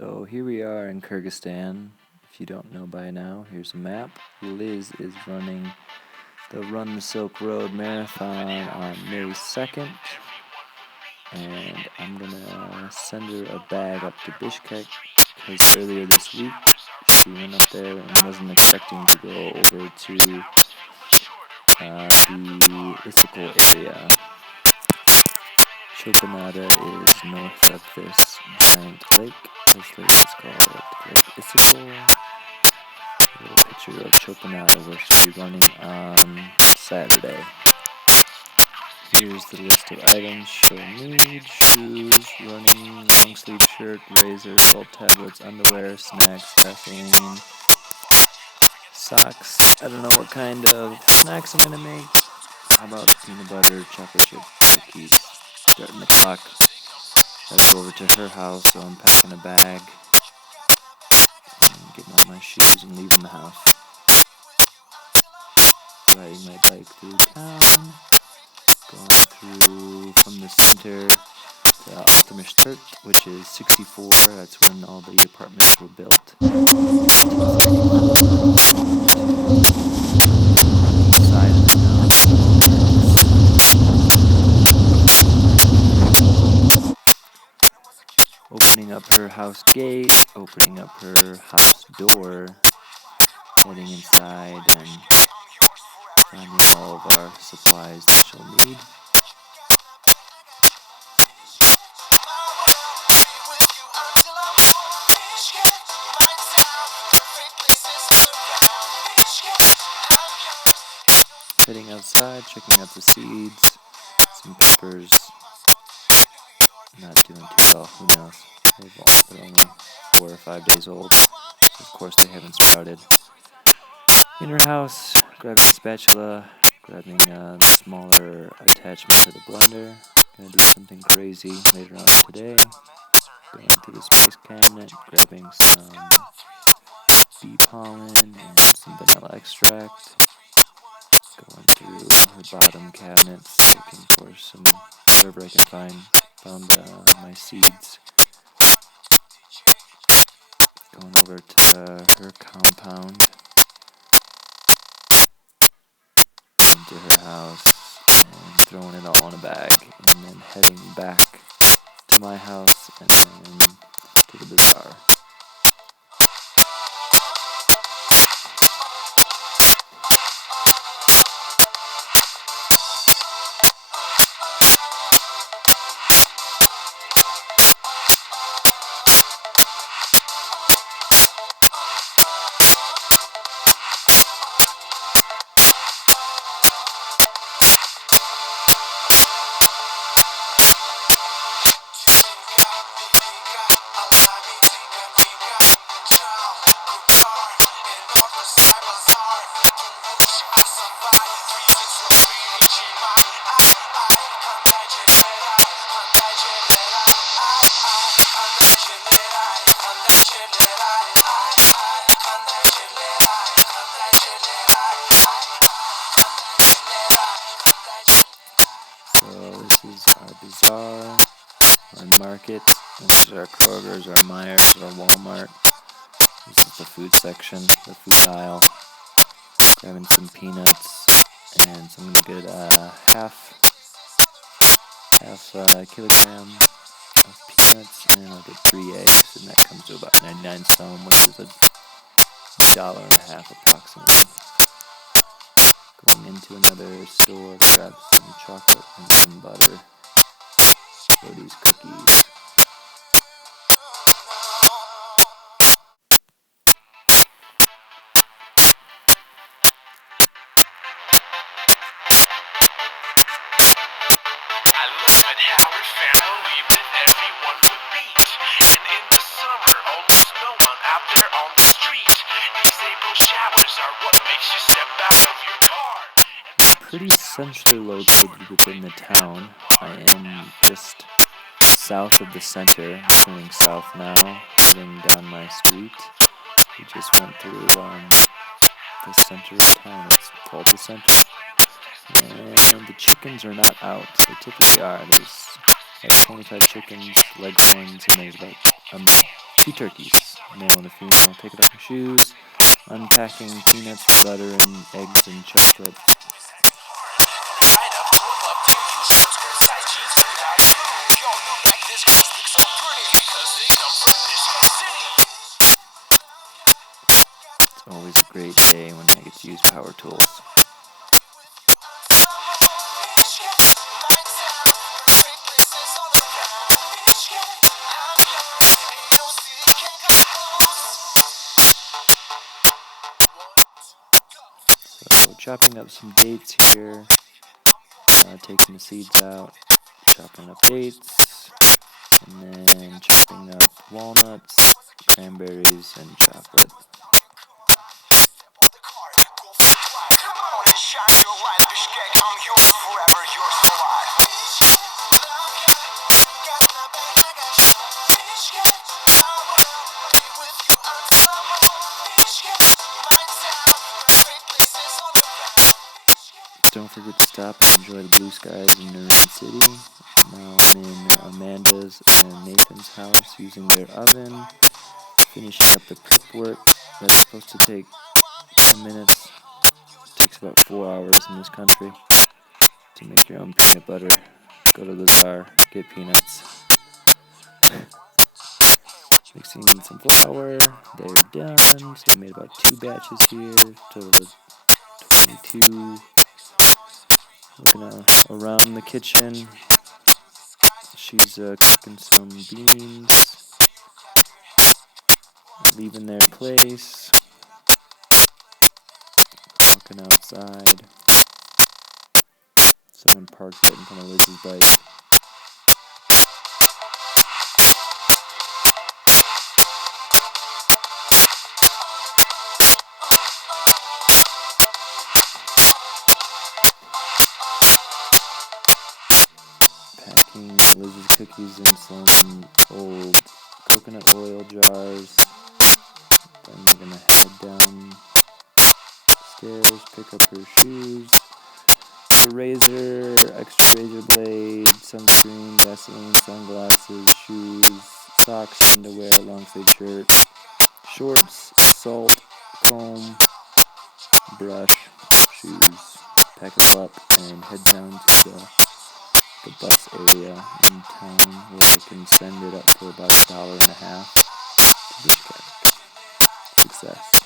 So here we are in Kyrgyzstan. If you don't know by now, here's a map. Liz is running the Run the Silk Road Marathon on May 2nd. And I'm gonna send her a bag up to Bishkek because earlier this week she went up there and wasn't expecting to go over to the Istiklal area. Chopanada is north of this giant lake. This lake is called Lake Istiklal. A little picture of Chopanada where she'll be running on Saturday. Here's the list of items she'll need: shoes, running, long sleeve shirt, razor, salt tablets, underwear, snacks, gasoline, socks. I don't know what kind of snacks I'm gonna make. How about peanut butter, chocolate chip cookies? Starting the clock. Gotta go over to her house, so I'm packing a bag and getting out my shoes and leaving the house. Riding my bike through town, going through from the center to Optimish Turt, which is 64. That's when all the apartments were built. Side of the town. Opening up her house gate, opening up her house door, heading inside and finding all of our supplies that she'll need. Heading outside, checking out the seeds, some peppers. Not doing too well, who knows? They're only 4 or 5 days old. So of course they haven't sprouted. In her house, grabbing a spatula, grabbing a smaller attachment to the blender. Gonna do something crazy later on today. Going to the spice cabinet, grabbing some bee pollen and some vanilla extract. Going through her bottom cabinets, looking for some whatever I can find. Found my seeds. Going over to her compound, into her house, and throwing it all in a bag, and then heading back to my house and then to the bazaar. This is our bazaar, our market. This is our Kroger's, our Myers, our Walmart. This is the food section, the food aisle. Grabbing some peanuts, and so I'm gonna get half kilogram of peanuts, and I'll get 3 eggs, and that comes to about 99 some, which is $1.50 approximately. Going into another store, grab some chocolate and some butter for these cookies. I love it how her family with everyone would meet. And in the summer, almost no one out there on the street. These April showers are what makes you step out of your car. Pretty centrally located within the town. I am just south of the center. I'm turning south now, heading down my street. We just went through the center of town. It's called the center. And the chickens are not out. They typically are. There's like 25 chickens, leg ones, and there's about 2 turkeys, male and a female, taking off my shoes, unpacking peanuts, butter, and eggs and chocolate. It's always a great day when I get to use power tools. So chopping up some dates here, taking the seeds out, chopping up dates, and then chopping up walnuts, cranberries, and chocolate. Don't forget to stop and enjoy the blue skies in Naryn City. Now I'm in Amanda's and Nathan's house using their oven, finishing up the prep work. That's supposed to take 10 minutes. It takes about 4 hours in this country to make your own peanut butter. Go to the Bazaar, get peanuts. Mixing in some flour. They're done. So I made about 2 batches here, total of 22. Looking around the kitchen. She's cooking some beans, leaving their place, walking outside. Someone parked right in front of Liz's bike. Packing Liz's cookies in some old coconut oil jars. Then we're gonna head down stairs, pick up her shoes, a razor, extra razor blade, sunscreen, Vaseline, sunglasses, shoes, socks, underwear, long sleeve shirt, shorts, salt, comb, brush, shoes. Pack it all up and head down to the bus area in town where I can send it up for about $1.50 to Bishkek. Success.